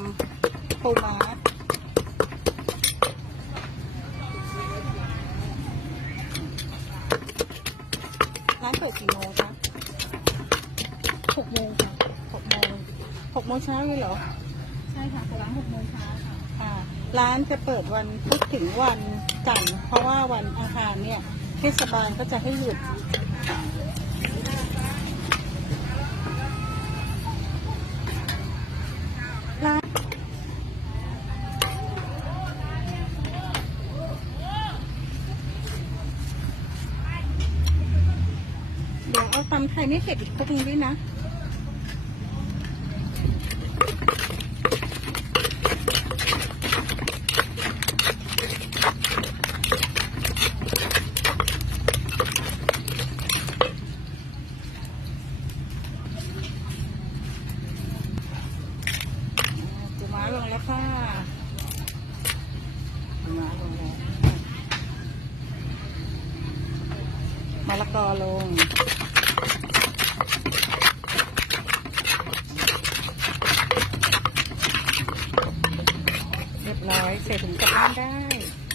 ำปูม้าร้านเปิดกี่โมงคะหกโมงค่ะหกโมงหกโมงเช้าเลยเหรอ ใช่ค่ะแต่ร้านหกโมงเช้าค่ะค่ะ ร้านจะเปิดวันพุธถึงวันจันทร์เพราะว่าวันอังคารเนี่ย เทศบาลก็จะให้หยุด ดี๋ยวเอาตำไทยไม่เผ็ดอีกครกนึงด้วยนะลงแล้วค่ะปูม้าลงแล้ว มะละกอลง เรียบร้อยใส่ถุงกลับบ้านได้